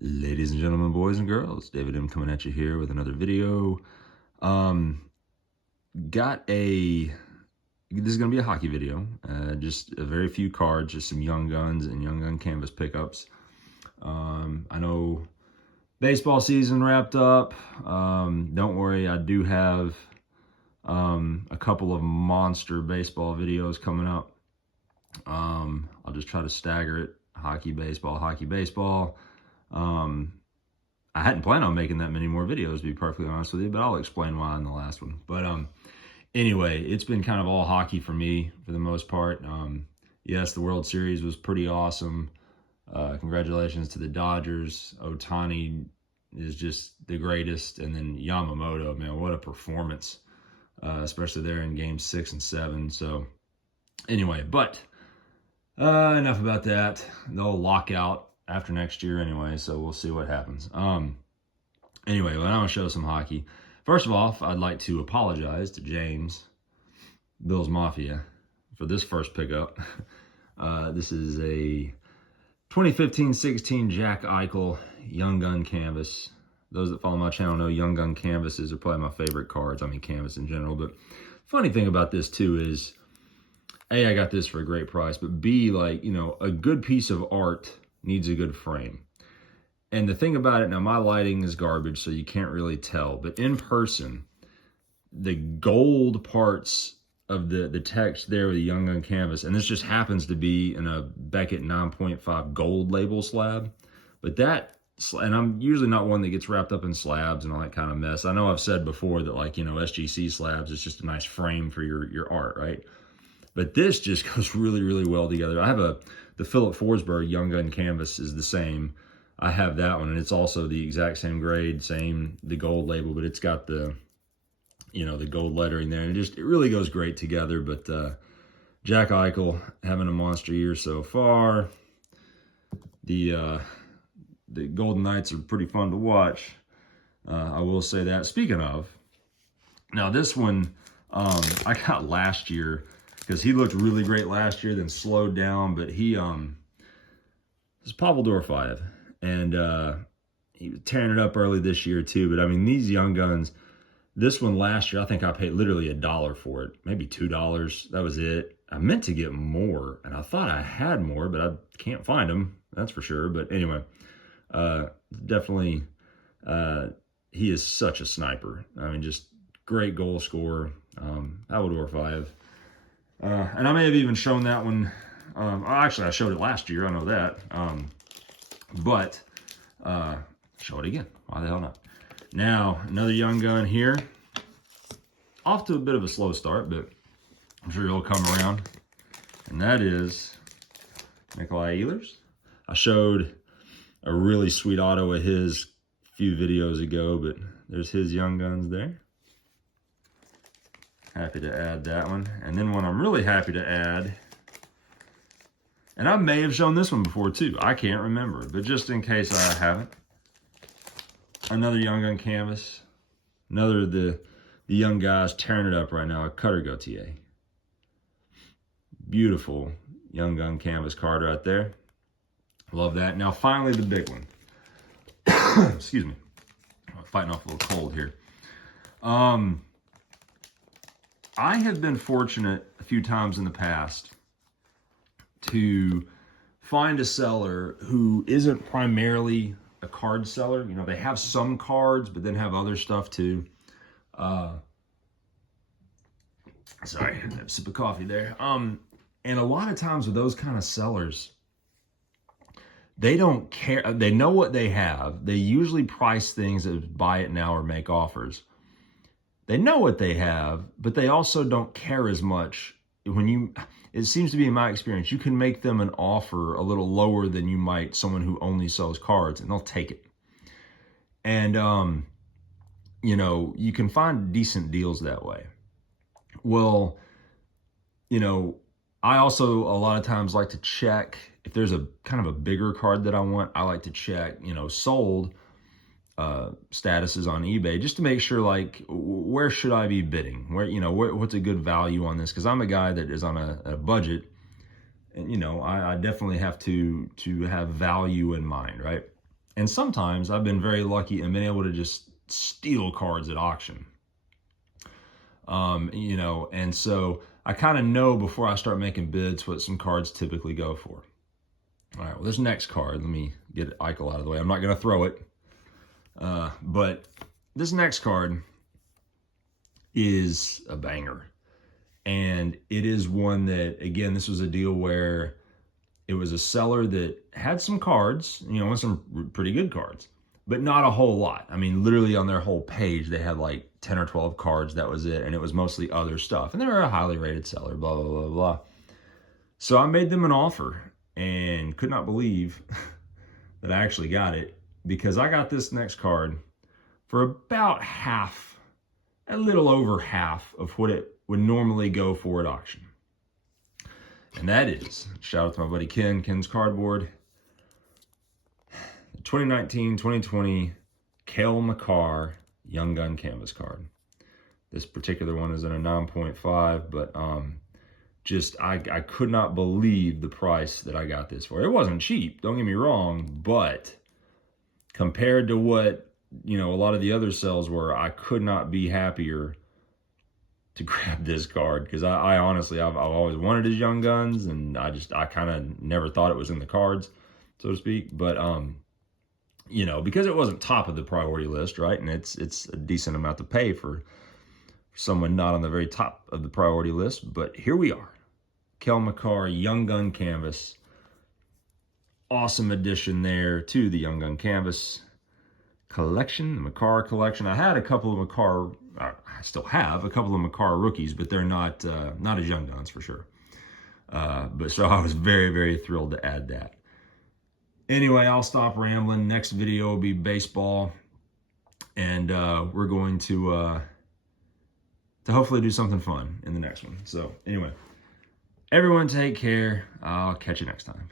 Ladies and gentlemen, boys and girls, David M coming at you here with another video. Got a, this is going to be a hockey video, just a very few cards, just some Young Guns and Young Gun Canvas pickups. I know baseball season wrapped up. Don't worry, I do have a couple of monster baseball videos coming up. I'll just try to stagger it, hockey, baseball, hockey, baseball. I hadn't planned on making that many more videos, to be perfectly honest with you, but I'll explain why in the last one. But anyway, it's been kind of all hockey for me for the most part. Yes, the World Series was pretty awesome. Congratulations to the Dodgers. Ohtani is just the greatest. And then Yamamoto, man, what a performance, especially there in games 6 and 7. So anyway, but enough about that. They'll lock out after next year anyway, so we'll see what happens. Anyway, well, I'm going to show some hockey. First of all, I'd like to apologize to James, Bill's Mafia, for this first pickup. This is a 2015-16 Jack Eichel Young Gun Canvas. Those that follow my channel know Young Gun Canvases are probably my favorite cards. I mean, canvas in general. But funny thing about this, too, is A, I got this for a great price, but B, like, you know, a good piece of art needs a good frame. And the thing about it, now my lighting is garbage, so you can't really tell, but in person, the gold parts of the text there with the Young Gun Canvas, and this just happens to be in a Beckett 9.5 gold label slab, but that, and I'm usually not one that gets wrapped up in slabs and all that kind of mess. I know I've said before that, like, you know, SGC slabs is just a nice frame for your art, right? But this just goes really, really well together. I have the Philip Forsberg Young Gun Canvas is the same. I have that one, and it's also the exact same grade, the gold label, but it's got the, you know, the gold lettering there. And it really goes great together. But Jack Eichel having a monster year so far. The Golden Knights are pretty fun to watch. I will say that. Speaking of, now this one I got last year, because he looked really great last year, then slowed down, but he is Pavel Dorofeyev, and he was tearing it up early this year too. But I mean, these Young Guns, this one last year, I think I paid literally $1 for it, maybe $2. That was it. I meant to get more, and I thought I had more, but I can't find them, that's for sure. But anyway, definitely, he is such a sniper. I mean, just great goal scorer. Pavel Dorofeyev. And I may have even shown that one. Actually, I showed it last year. I know that. But show it again. Why the hell not? Now, another Young Gun here. Off to a bit of a slow start, but I'm sure he'll come around. And that is Nikolai Ehlers. I showed a really sweet auto of his a few videos ago, but there's his Young Guns there. Happy to add that one. And then one I'm really happy to add, and I may have shown this one before too, I can't remember, but just in case I haven't, another Young Gun Canvas, another of the young guys tearing it up right now, a Cutter Gauthier. Beautiful Young Gun Canvas card right there. Love that. Now finally the big one. Excuse me, I'm fighting off a little cold here. I have been fortunate a few times in the past to find a seller who isn't primarily a card seller. You know, they have some cards, but then have other stuff too. Sorry, I have a sip of coffee there. And a lot of times with those kind of sellers, they don't care. They know what they have. They usually price things as buy it now or make offers. They know what they have, but they also don't care as much. It seems to be in my experience, you can make them an offer a little lower than you might someone who only sells cards, and they'll take it. And, you know, you can find decent deals that way. Well, you know, I also a lot of times like to check if there's a kind of a bigger card that I want. I like to check, you know, sold statuses on eBay, just to make sure, like, where should I be bidding? Where, you know, what's a good value on this? Because I'm a guy that is on a budget, and, you know, I definitely have to have value in mind, right? And sometimes I've been very lucky and been able to just steal cards at auction. You know, and so I kind of know before I start making bids what some cards typically go for. All right, well, this next card, let me get Eichel out of the way. I'm not going to throw it. But this next card is a banger. And it is one that, again, this was a deal where it was a seller that had some cards, you know, some pretty good cards, but not a whole lot. I mean, literally on their whole page, they had like 10 or 12 cards. That was it. And it was mostly other stuff. And they were a highly rated seller, blah, blah, blah, blah. So I made them an offer and could not believe that I actually got it, because I got this next card for about half, a little over half of what it would normally go for at auction. And that is, shout out to my buddy Ken, Ken's Cardboard, the 2019-2020 Makar Young Gun Canvas card. This particular one is in a 9.5, but I could not believe the price that I got this for. It wasn't cheap, don't get me wrong, but compared to what, you know, a lot of the other sales were, I could not be happier to grab this card, because I honestly, I've always wanted his Young Guns, and I kind of never thought it was in the cards, so to speak. But you know, because it wasn't top of the priority list, right? And it's a decent amount to pay for someone not on the very top of the priority list. But here we are, Makar Young Gun Canvas. Awesome addition there to the Young Gun Canvas collection, the Makar collection. I had a couple of Makar, I still have a couple of Makar rookies, but they're not as Young Guns for sure. But so I was very, very thrilled to add that. Anyway, I'll stop rambling. Next video will be baseball, and we're going to hopefully do something fun in the next one. So anyway, everyone take care. I'll catch you next time.